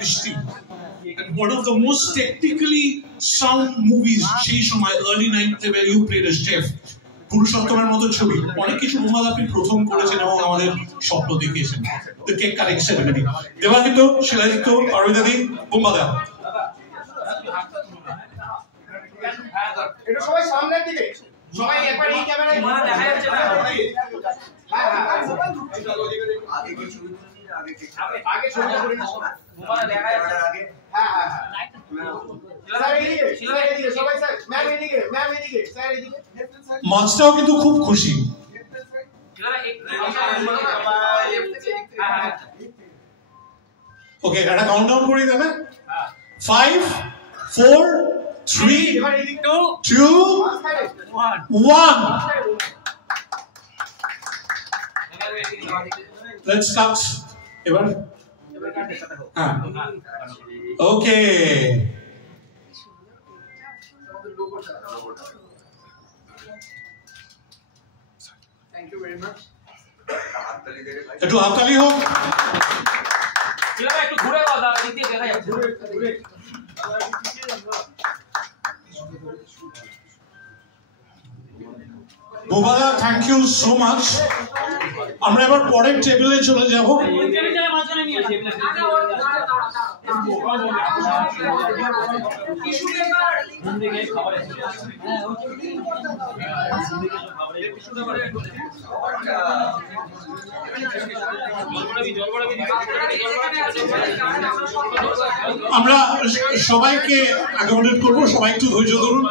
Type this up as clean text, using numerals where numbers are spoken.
Krishti. One of the most technically sound movies সেই সময় early 90s where you played a chef. পুরুষোত্তমের মতো ছবি অনেক কিছু বোমবাদা আপনি প্রথম করেছেন এবং আমাদের স্বপ্ন দেখিয়েছেন। The cake cutting ceremony. Debaditya, Siladitya, পারমিতাদি, বোমবাদা। এটা সবাই সামনের দিকে, সবাই একবার এই ক্যামেরায় মারা দেখা যাচ্ছে না। হ্যাঁ আগে ছবি করে না মারা দেখা যাচ্ছে আগে। হ্যাঁ স্যার এদিকে সবাই স্যার ম্যাম এদিকে স্যার এদিকে। মাছটাও কিন্তু খুব খুশি। ওকে একটা কাউন্টডাউন করে দেবে। 5 4 3 2 1 Let's start. এবার হ্যাঁ okay thank you very much. একটু হাততালি হোক। একটু ঘুরে কথা এদিক দিয়ে দেখা যাচ্ছে। ঘুরে বোমবাদা থ্যাংক ইউ সো মাচ। আমরা এবার পরের টেবিলে চলে যাব। আমরা সবাইকে অ্যাকোমোডেট করবো, সবাই একটু ধৈর্য ধরুন।